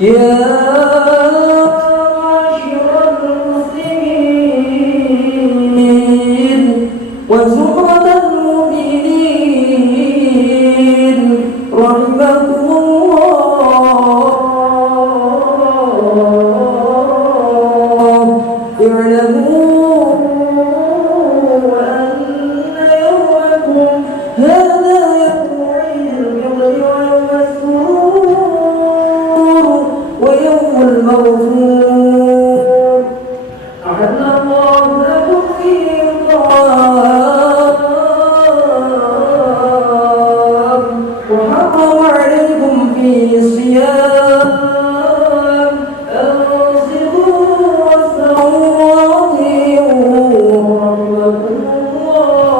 يا معشر المسلمين وزمرة المؤمنين رحمكم الله، اعلموا أن يومكم هذا يوم عيد الفطر ويوم السرور ويوم المغفور، أحل الله لكم فيه الطعام وحرم عليكم فيه الصيام، أنصتوا واسمعوا وأطيعوا رحمكم الله،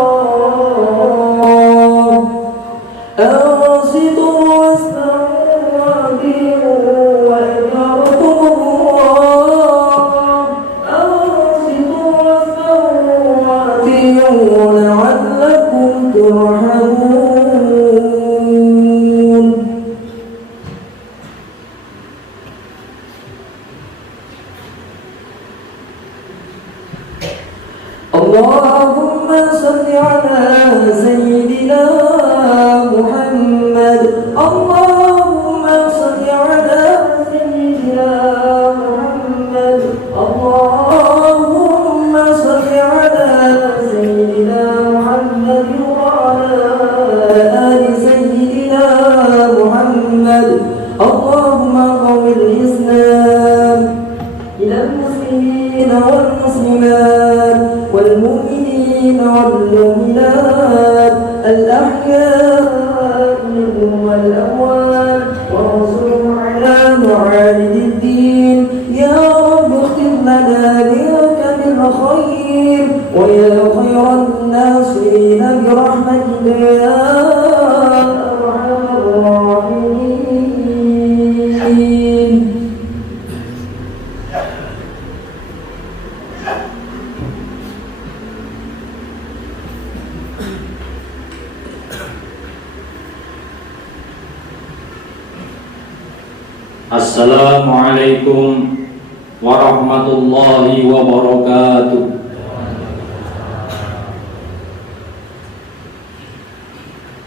أنصتوا واسمعوا وأطيعوا وأجركم الله، أنصتوا واسمعوا وأطيعوا لعلكم ترحمون. اللهم صل على سيدنا محمد، اللهم صل على سيدنا محمد، اللهم صل على سيدنا محمد وعلى آل سيدنا محمد. اللهم قوم الإسلام إلى المسلمين والمسلمات والمؤمنين والمؤمنات الأحياء منهم والأموات، وانصرهم على معاند الدين. يا رب اختم لنا بك بالخير ويا خير الناصرين برحمتك يا أرحم الراحمين. Assalamualaikum warahmatullahi wabarakatuh.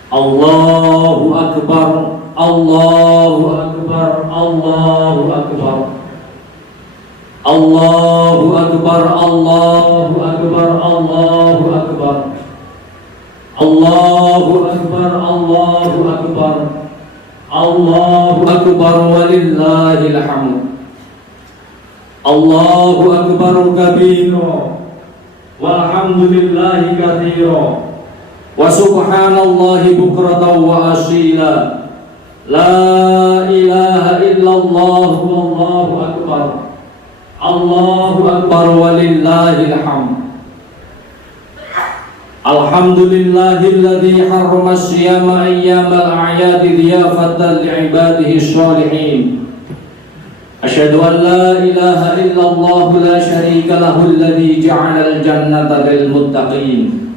Allahu Akbar, Allahu Akbar, Allahu Akbar, Allahu Akbar, Allahu Akbar, Allahu Akbar, Allahu Akbar, Allahu Akbar, Allahu Akbar walillahil hamd. Allahu Akbar kabira walhamdulillahi katsira wa subhanallahi bukratan wa asila. La ilaha illallah wallahu akbar. Allahu Akbar walillahil hamd. Alhamdulillahilladzi harrama as-siyama ayyamal a'yadi dhiyafatan li'ibadihi sholihin. Asyhadu an la ilaha illallah la syarika lahu alladzi ja'ala al-jannata lil muttaqin.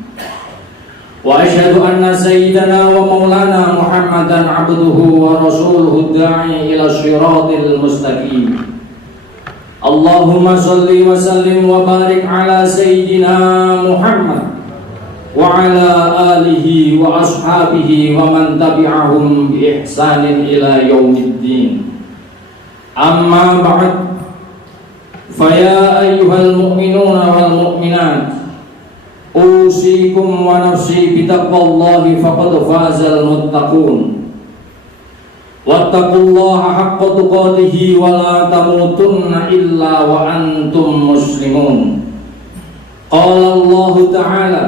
Wa asyhadu anna sayyidana wa maulana Muhammadan 'abduhu wa rasuluhu ad-da'i ila shiratil mustaqim. Allahumma shalli wa sallim wa barik ala sayyidina Muhammad wa ala alihi wa ashabihi wa man tabi'ahum bi ihsanin ila yaumiddin. Amma ba'd, fa ya ayyuhal mu'minuna wal mu'minat, usikum wa nafsi bitaqwallahi faqad fazal muttaqun. Wattaqullaha haqqa tuqatih wa la tamutunna illa wa antum muslimun. Qala Allah ta'ala: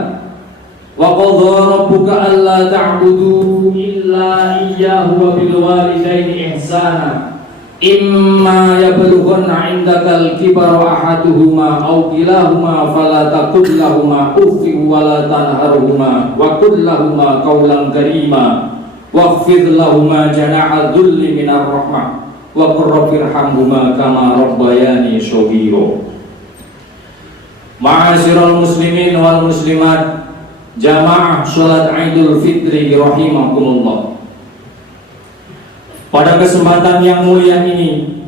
wa qadha rabbuka alla ta'budu illa iyyahu wa bil walidayni ihsana imma yablughanna 'indaka al-kibara ahaduhuma aw kilahuma fala taqul lahumā uffin wa la tanharhumā wa qul lahumā qawlan karīmā waghfir lahumā janāha dhulli minar rahmah wa qur rabbirhamhumā kamā rabbayānī shaghīrā. Ma'asyiral muslimin wal muslimat, jamaah sholat Idul Fitri rahimakumullah. Pada kesempatan yang mulia ini,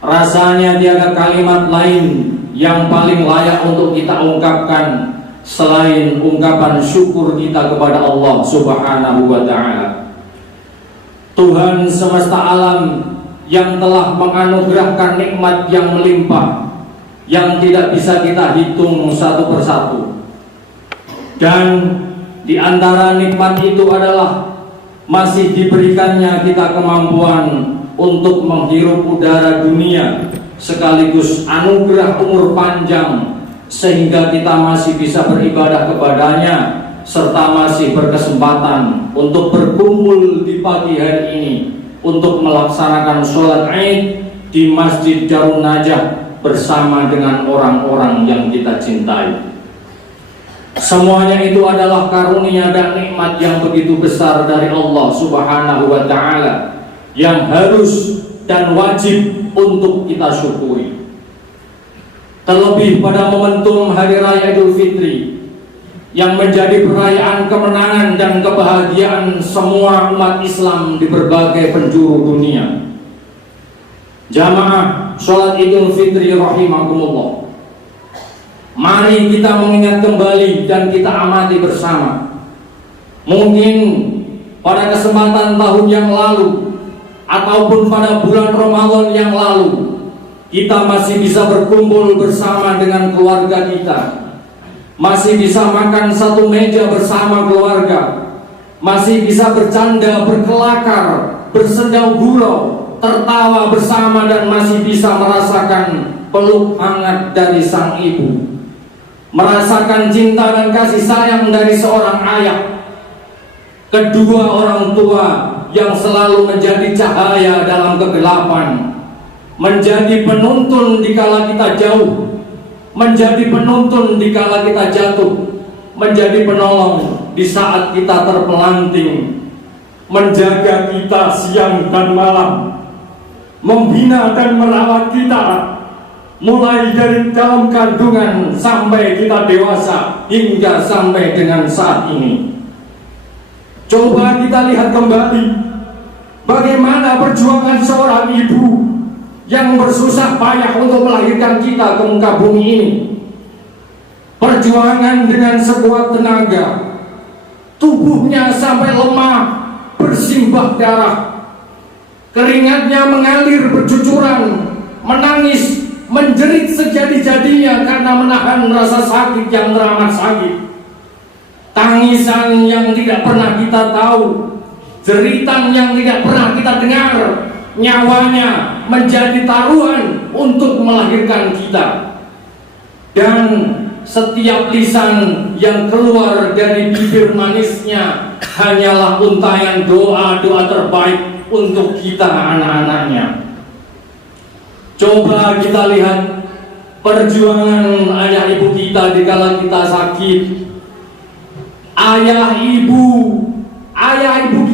rasanya tiada kalimat lain yang paling layak untuk kita ungkapkan selain ungkapan syukur kita kepada Allah Subhanahu wa Ta'ala. Tuhan semesta alam yang telah menganugerahkan nikmat yang melimpah, yang tidak bisa kita hitung satu persatu. Dan di antara nikmat itu adalah masih diberikannya kita kemampuan untuk menghirup udara dunia, sekaligus anugerah umur panjang sehingga kita masih bisa beribadah kepadanya, serta masih berkesempatan untuk berkumpul di pagi hari ini untuk melaksanakan sholat Id di Masjid Darun Najah bersama dengan orang-orang yang kita cintai. Semuanya itu adalah karunia dan nikmat yang begitu besar dari Allah Subhanahu wa Ta'ala yang harus dan wajib untuk kita syukuri. Terlebih pada momentum Hari Raya Idul Fitri yang menjadi perayaan kemenangan dan kebahagiaan semua umat Islam di berbagai penjuru dunia. Jamaah sholat Idul Fitri rahimakumullah, mari kita mengingat kembali dan kita amati bersama. Mungkin pada kesempatan tahun yang lalu ataupun pada bulan Ramadan yang lalu, kita masih bisa berkumpul bersama dengan keluarga kita, masih bisa makan satu meja bersama keluarga, masih bisa bercanda, berkelakar, bersendau gurau, tertawa bersama, dan masih bisa merasakan peluk hangat dari sang ibu, merasakan cinta dan kasih sayang dari seorang ayah, kedua orang tua yang selalu menjadi cahaya dalam kegelapan, menjadi penuntun dikala kita jauh, menjadi penuntun dikala kita jatuh, menjadi penolong di saat kita terpelanting, menjaga kita siang dan malam, membina dan merawat kita mulai dari dalam kandungan sampai kita dewasa hingga sampai dengan saat ini. Coba kita lihat kembali bagaimana perjuangan seorang ibu yang bersusah payah untuk melahirkan kita ke muka bumi ini. Perjuangan dengan sekuat tenaga, tubuhnya sampai lemah, bersimbah darah, keringatnya mengalir bercucuran, menangis, menjerit sejadi-jadinya karena menahan rasa sakit yang teramat sakit. Tangisan yang tidak pernah kita tahu, jeritan yang tidak pernah kita dengar, nyawanya menjadi taruhan untuk melahirkan kita. Dan setiap lisan yang keluar dari bibir manisnya hanyalah untayan doa-doa terbaik untuk kita anak-anaknya. Coba kita lihat perjuangan ayah ibu kita dikala kita sakit. Ayah ibu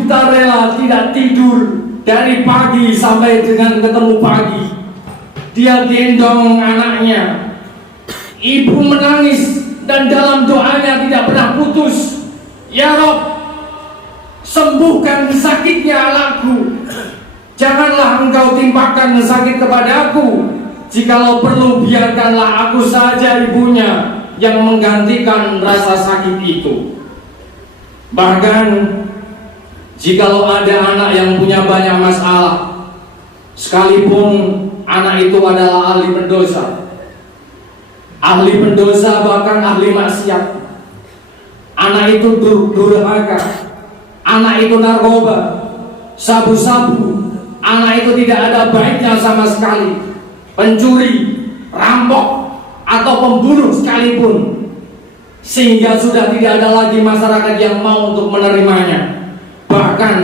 kita rela tidak tidur dari pagi sampai dengan ketemu pagi. Dia gendong anaknya. Ibu menangis dan dalam doanya tidak pernah putus. Ya Rob, sembuhkan sakitnya anakku. Janganlah engkau timpakan sakit kepadaku. Jikalau perlu biarkanlah aku saja ibunya yang menggantikan rasa sakit itu. Bahkan jikalau ada anak yang punya banyak masalah, sekalipun anak itu adalah ahli pendosa, bahkan ahli maksiat, anak itu durhaka, anak itu narkoba, sabu-sabu, anak itu tidak ada baiknya sama sekali, pencuri, rampok, atau pembunuh sekalipun, sehingga sudah tidak ada lagi masyarakat yang mau untuk menerimanya. Bahkan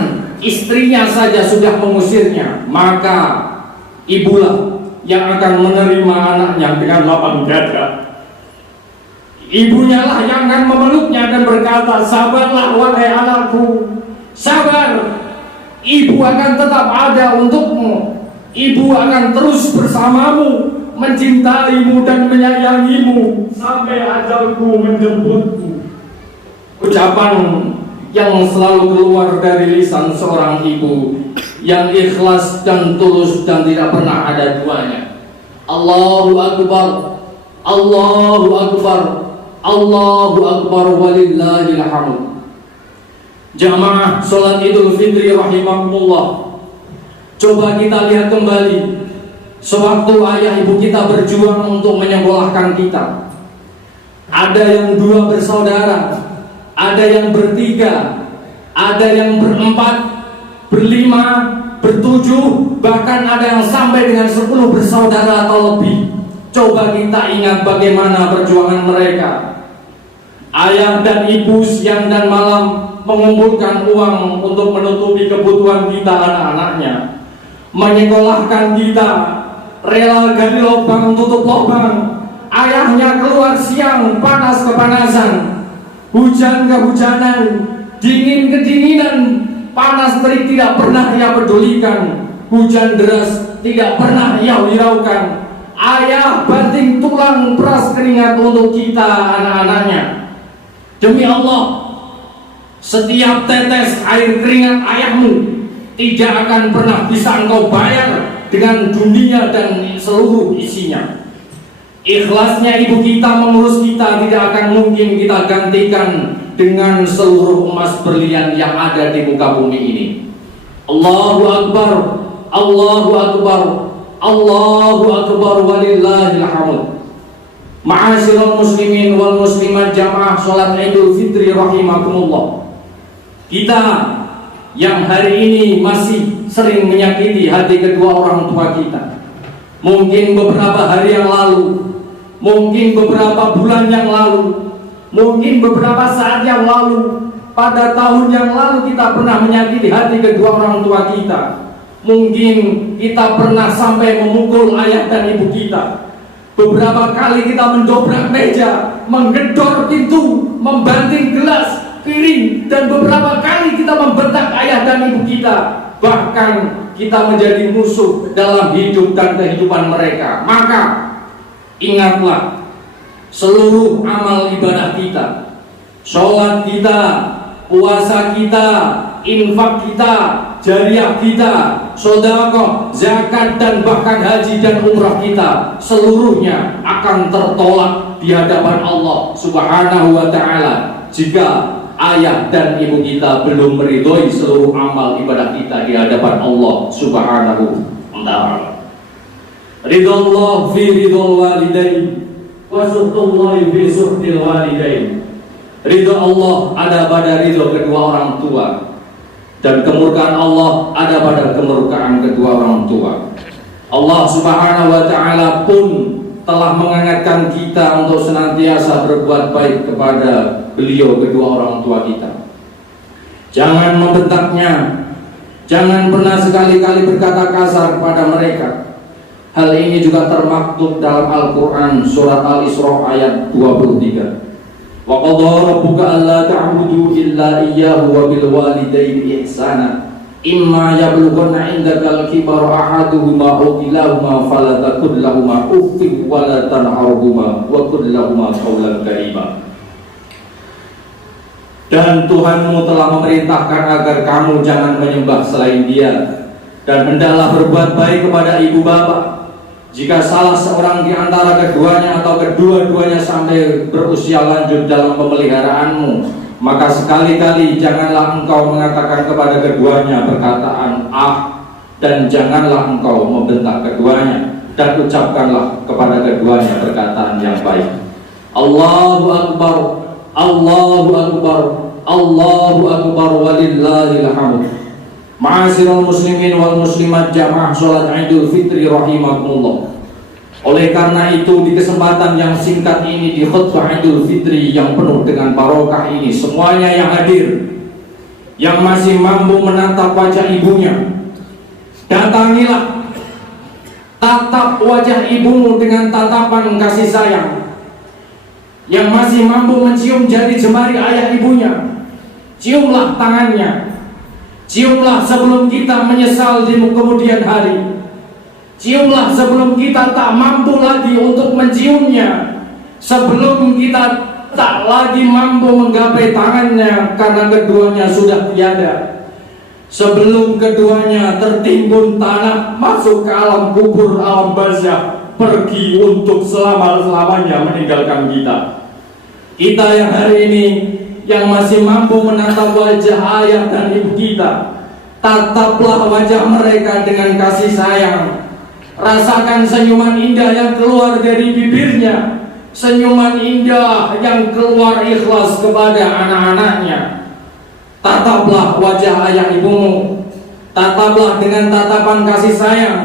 istrinya saja sudah mengusirnya, maka ibulah yang akan menerima anaknya dengan lapang dada. Ibunya lah yang akan memeluknya dan berkata, sabarlah wahai anakku, sabar, ibu akan tetap ada untukmu, ibu akan terus bersamamu, mencintaimu dan menyayangimu sampai ajalku menjemputmu. Ucapan yang selalu keluar dari lisan seorang ibu yang ikhlas dan tulus dan tidak pernah ada duanya. Allahu Akbar, Allahu Akbar, Allahu Akbar, walillahil hamd. Jamaah sholat Idul Fitri rahimakumullah, coba kita lihat kembali sewaktu ayah ibu kita berjuang untuk menyekolahkan kita. Ada yang 2 bersaudara, ada yang bertiga, ada yang berempat, berlima, bertujuh, bahkan ada yang sampai dengan 10 bersaudara atau lebih. Coba kita ingat bagaimana perjuangan mereka. Ayah dan ibu siang dan malam mengumpulkan uang untuk menutupi kebutuhan kita anak-anaknya, menyekolahkan kita, rela gali lubang tutup lubang. Ayahnya keluar siang, panas kepanasan, hujan kehujanan, dingin kedinginan, panas terik tidak pernah ia pedulikan, hujan deras tidak pernah ia hiraukan. Ayah banting tulang peras keringat untuk kita anak-anaknya. Demi Allah, setiap tetes air keringat ayahmu tidak akan pernah bisa engkau bayar dengan dunia dan seluruh isinya. Ikhlasnya ibu kita mengurus kita tidak akan mungkin kita gantikan dengan seluruh emas berlian yang ada di muka bumi ini. Allahu Akbar, Allahu Akbar, Allahu Akbar, walillahil hamd. Ma'asyiral muslimin wal muslimat jamaah sholat Idul Fitri rahimakumullah. Kita yang hari ini masih sering menyakiti hati kedua orang tua kita, mungkin beberapa hari yang lalu, mungkin beberapa bulan yang lalu, mungkin beberapa saat yang lalu, pada tahun yang lalu kita pernah menyakiti hati kedua orang tua kita. Mungkin kita pernah sampai memukul ayah dan ibu kita. Beberapa kali kita mendobrak meja, menggedor pintu, membanting gelas, piring, dan beberapa kali kita membentak ayah dan ibu kita. Bahkan kita menjadi musuh dalam hidup dan kehidupan mereka. Maka ingatlah, seluruh amal ibadah kita, sholat kita, puasa kita, infak kita, jariah kita, sedekah, zakat, dan bahkan haji dan umrah kita, seluruhnya akan tertolak di hadapan Allah Subhanahu wa ta'ala jika ayah dan ibu kita belum meridhoi seluruh amal ibadah kita di hadapan Allah Subhanahu wa ta'ala. Ridallah fi ridal walidain wa suhtullahi fi suhtil walidain. Ridho Allah ada pada ridho kedua orang tua, dan kemurkaan Allah ada pada kemurkaan kedua orang tua. Allah Subhanahu wa ta'ala pun telah mengingatkan kita untuk senantiasa berbuat baik kepada beliau kedua orang tua kita. Jangan membentaknya, jangan pernah sekali-kali berkata kasar kepada mereka. Hal ini juga termaktub dalam Al-Quran surat Al-Isra ayat 23. Wa qadha rabbuka alla ta'budu illa iyyahu wa bil walidayni ihsana imma yablughanna 'indaka al-kibara ahaduhuma aw kilahuma fala taqul lahumā uffin wa la tanharhumā wa qul lahumā qawlan karīmā. Dan Tuhanmu telah memerintahkan agar kamu jangan menyembah selain Dia, dan hendaklah berbuat baik kepada ibu bapa. Jika salah seorang di antara keduanya atau kedua-duanya sampai berusia lanjut dalam pemeliharaanmu, maka sekali-kali janganlah engkau mengatakan kepada keduanya perkataan "ah", dan janganlah engkau membentak keduanya, dan ucapkanlah kepada keduanya perkataan yang baik. Allahu Akbar, Allahu Akbar, Allahu Akbar, walillahil hamd. Ma'asyiral muslimin wal muslimat jamaah sholat Idul Fitri rahimakumullah. Oleh karena itu, di kesempatan yang singkat ini, di khutbah Idul Fitri yang penuh dengan barokah ini, semuanya yang hadir, yang masih mampu menatap wajah ibunya, datangilah, tatap wajah ibumu dengan tatapan kasih sayang. Yang masih mampu mencium jari jemari ayah ibunya, ciumlah tangannya. Ciumlah sebelum kita menyesal di kemudian hari. Ciumlah sebelum kita tak mampu lagi untuk menciumnya, sebelum kita tak lagi mampu menggapai tangannya karena keduanya sudah tiada. Sebelum keduanya tertimbun tanah, masuk ke alam kubur, alam barzakh, pergi untuk selama-lamanya meninggalkan kita. Kita yang hari ini yang masih mampu menatap wajah ayah dan ibu kita, tataplah wajah mereka dengan kasih sayang. Rasakan senyuman indah yang keluar dari bibirnya, senyuman indah yang keluar ikhlas kepada anak-anaknya. Tataplah wajah ayah ibumu, tataplah dengan tatapan kasih sayang.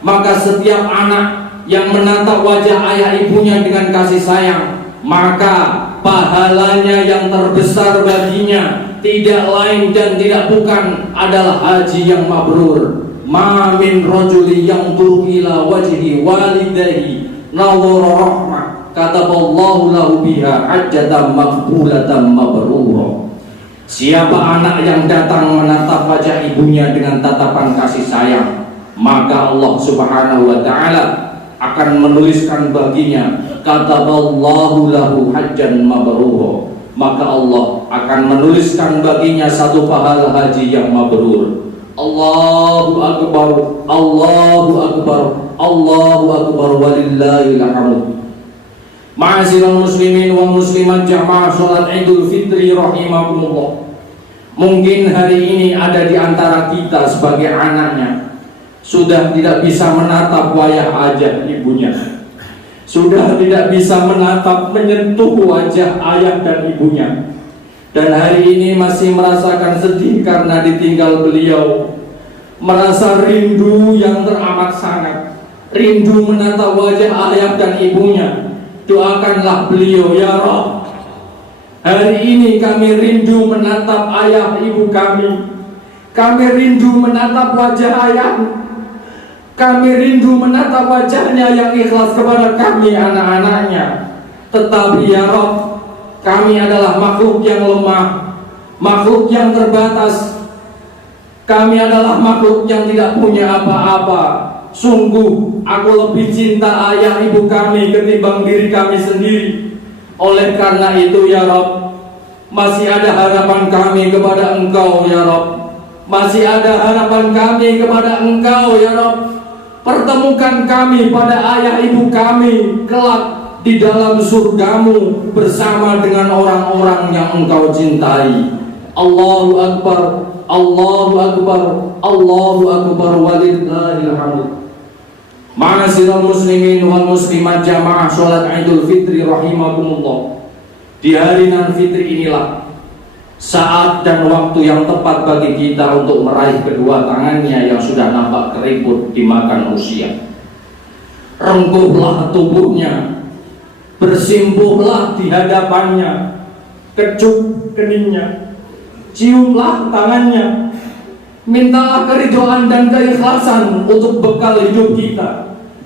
Maka setiap anak yang menatap wajah ayah ibunya dengan kasih sayang, maka pahalanya yang terbesar baginya tidak lain dan tidak bukan adalah haji yang mabrur. Ma min rajuli yanzuru ila wajhi walidayhi nawara rahmah kataballahu lahu biha hajjatan maqbulatan mabrura. Siapa anak yang datang menatap wajah ibunya dengan tatapan kasih sayang, maka Allah Subhanahu wa ta'ala akan menuliskan baginya kataballahu lahu hajjan mabrura. Maka Allah akan menuliskan baginya satu pahala haji yang mabrur. Allahu akbar, Allahu akbar, Allahu akbar, walillahil hamd. Ma'asyiral muslimin wa muslimat jamaah salat Idul Fitri rahimakumullah. Mungkin hari ini ada di antara kita sebagai anaknya sudah tidak bisa menatap wajah ayah ibunya, sudah tidak bisa menatap menyentuh wajah ayah dan ibunya, dan hari ini masih merasakan sedih karena ditinggal beliau, merasa rindu yang teramat sangat, rindu menatap wajah ayah dan ibunya. Doakanlah beliau, ya Rabb, hari ini kami rindu menatap ayah ibu kami rindu menatap wajah ayah, kami rindu menatap wajahnya yang ikhlas kepada kami anak-anaknya. Tetapi ya Rabb, kami adalah makhluk yang lemah, makhluk yang terbatas, kami adalah makhluk yang tidak punya apa-apa. Sungguh aku lebih cinta ayah ibu kami ketimbang diri kami sendiri. Oleh karena itu ya Rabb, masih ada harapan kami kepada Engkau ya Rabb, masih ada harapan kami kepada Engkau ya Rabb. Pertemukan kami pada ayah ibu kami kelak di dalam surgamu bersama dengan orang-orang yang Engkau cintai. Allahu akbar, Allahu akbar, Allahu akbar, walillahil hamd. Ma'asyiral muslimin wal muslimat jamaah salat Idul Fitri rahimakumullah. Di hari nan fitri inilah saat dan waktu yang tepat bagi kita untuk meraih kedua tangannya yang sudah nampak keriput dimakan usia. Rengkuhlah tubuhnya, bersimpuhlah di hadapannya, kecup keningnya, ciumlah tangannya, mintalah keridhaan dan keikhlasan untuk bekal hidup kita.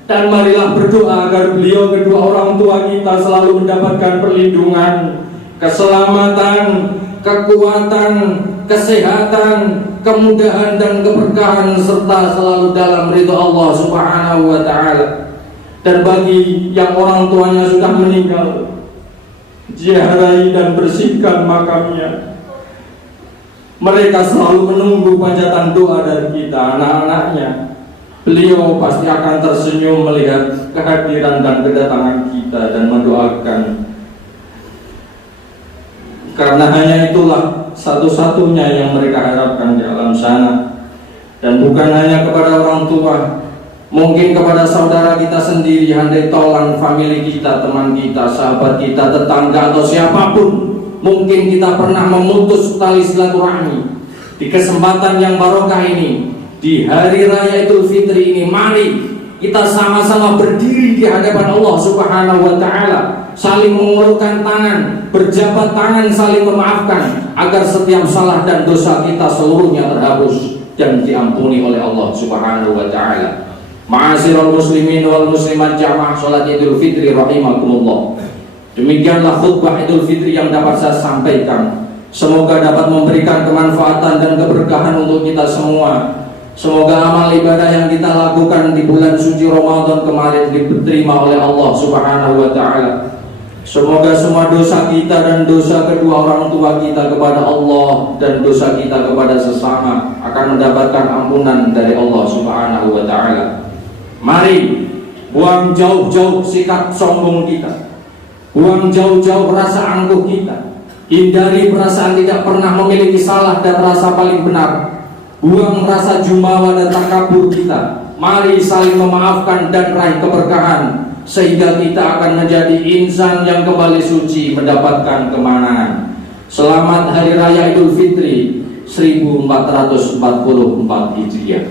Dan marilah berdoa agar beliau kedua orang tua kita selalu mendapatkan perlindungan, keselamatan, kekuatan, kesehatan, kemudahan dan keberkahan serta selalu dalam ridha Allah Subhanahu wa ta'ala. Dan bagi yang orang tuanya sudah meninggal, ziarahi dan bersihkan makamnya. Mereka selalu menunggu panjatan doa dari kita, anak-anaknya. Beliau pasti akan tersenyum melihat kehadiran dan kedatangan kita dan mendoakan. Karena hanya itulah satu-satunya yang mereka harapkan di alam sana. Dan bukan hanya kepada orang tua, mungkin kepada saudara kita sendiri, handai tolan famili kita, teman kita, sahabat kita, tetangga atau siapapun. Mungkin kita pernah memutus tali silaturahmi. Di kesempatan yang barokah ini, di hari raya Idul Fitri ini, mari kita sama-sama berdiri di hadapan Allah Subhanahu wa ta'ala, saling mengulurkan tangan, berjabat tangan, saling memaafkan, agar setiap salah dan dosa kita seluruhnya terhapus dan diampuni oleh Allah Subhanahu wa ta'ala. Ma'asyiral muslimin wal muslimat jamaah salat Idul Fitri rahimakumullah. Demikianlah khutbah Idul Fitri yang dapat saya sampaikan. Semoga dapat memberikan kemanfaatan dan keberkahan untuk kita semua. Semoga amal ibadah yang kita lakukan di bulan suci Ramadan kemarin diterima oleh Allah Subhanahu wa ta'ala. Semoga semua dosa kita dan dosa kedua orang tua kita kepada Allah dan dosa kita kepada sesama akan mendapatkan ampunan dari Allah Subhanahu wa Ta'ala. Mari buang jauh-jauh sikap sombong kita, buang jauh-jauh rasa angkuh kita, hindari perasaan tidak pernah memiliki salah dan rasa paling benar, buang rasa jumawa dan takabur kita. Mari saling memaafkan dan raih keberkahan, sehingga kita akan menjadi insan yang kembali suci mendapatkan kemenangan. Selamat Hari Raya Idul Fitri 1444 Hijriah.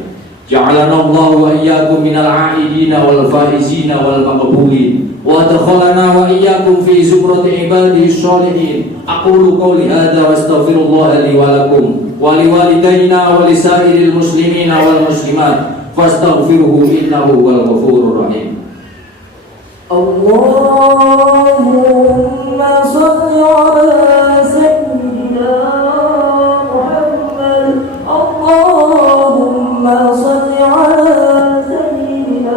Ja'alanallahu wa iyyakum minal 'aidina wal faizina wal maqbulin wa adkhalana wa iyyakum fi zumrati ibadihi sholihin. Aqulu qawli hadza wa astaghfirullah li wa lakum wa liwalidayna wa lisairil muslimina wal muslimat fastaghfiruhu innahu wal ghafurur rahim. Allahumma salli ala sayyidina Muhammad. Allahumma salli ala sayyidina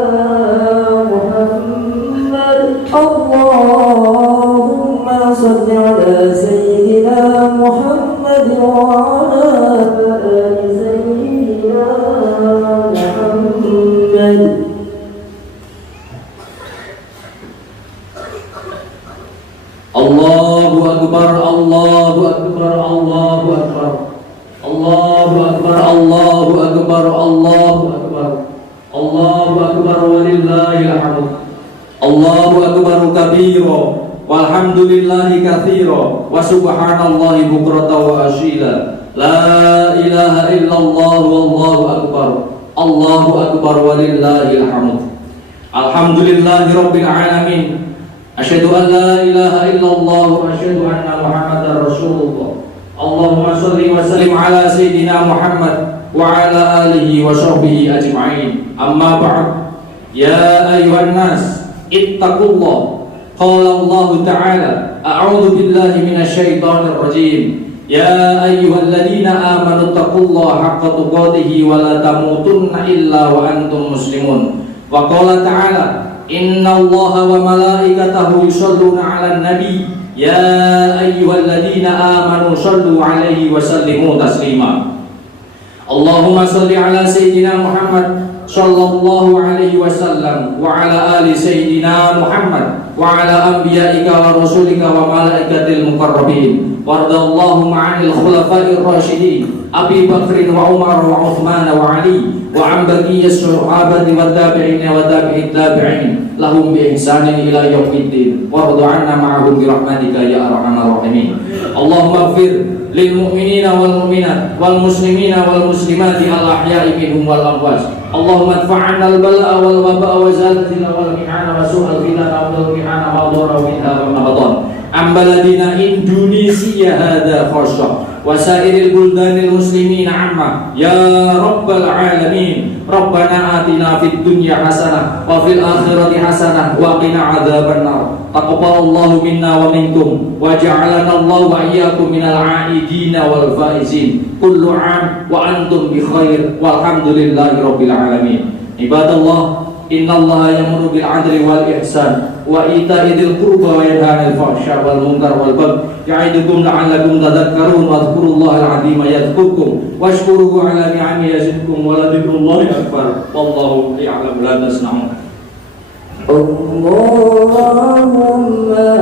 Muhammad. Allahumma salli ala sayyidina Muhammad wa ala ali sayyidina Muhammad. Allahu Akbar, Allahu Akbar, Allahu Akbar, Allahu Akbar, Allahu Akbar, Allahu Akbar, Allahu Akbar, walillahil hamd. Allahu Akbar kabira, walhamdulillahi katsira, wa subhanallahi bukratan wa asila. La ilaha illallah, wallahu akbar, Allahu Akbar, walillahil hamd. Alhamdulillahi rabbil alamin. Asyhadu an la ilaha illallah wa asyhadu anna Muhammadar Rasulullah. Allahumma shalli wa sallim ala sayyidina Muhammad wa ala alihi wa sahbihi ajma'in. Amma ba'd. Ya ayyuhan nas, ittaqullah. Qala Allah Ta'ala, a'udzu billahi minasyaitonir rajim. Ya ayyuhalladzina amanu taqullaha haqqa tuqatih wa la tamutunna illa wa antum muslimun. Wa qala ta'ala, Inna Allah wa malaikatahu yusalluna 'alan nabi ya ayyuhalladzina amanu sallu 'alaihi wa sallimu taslima. Allahumma shalli 'ala sayyidina Muhammad sallallahu alaihi wasallam wa 'ala ali sayyidina Muhammad wa 'ala anbiya'ika wa rusulika wa malaikatil muqarrabin. Wardallahu 'anil khulafa'ir rasyidin Abi Bakrin wa Umar wa Uthman wa Ali wa an baqiyyis sahabati wa tabi'in wa tabi'it tabi'in lahum bi ihsanin ila yaumiddin warḍu 'anna ma'ahum bi rahmatika ya arhamar rahimin. Allahumma ighfir lil mu'minina wal mu'minat wal muslimina wal muslimati al ahya'i minhum wal amwat. Allahumma adfa'na al bala'a wal waba'a wa zalzala wal mihana wa su'al fitana wal mihana wa dhara minha wa nabadan am baladina Indonesia hadza khassa wa sairil buldanil muslimin amma ya rabbal alamin. Rabbana atina fid dunya hasanah wa fil akhirati hasanah wa qina adzaban nar. Taqabbalallahu minna wa minkum wa ja'alana Allahu wa iyyakum minal 'aidina wal faizin. Kullu 'am wa antum bi khair walhamdulillahi rabbil alamin. Ibadallah, innallaha ya'muru bil 'adli wal ihsan wa ita'i dzil qurba wa yanha 'anil fahsya'i wal munkar wal baghi ya'idukum la'allakum tadhakkarun wa dhkurullahal 'azima yadhkurkum washkuruhu 'ala ni'amihi yazidkum wa la dzikrullahi akbar wallahu ya'lamu la tasna'un. Allahumma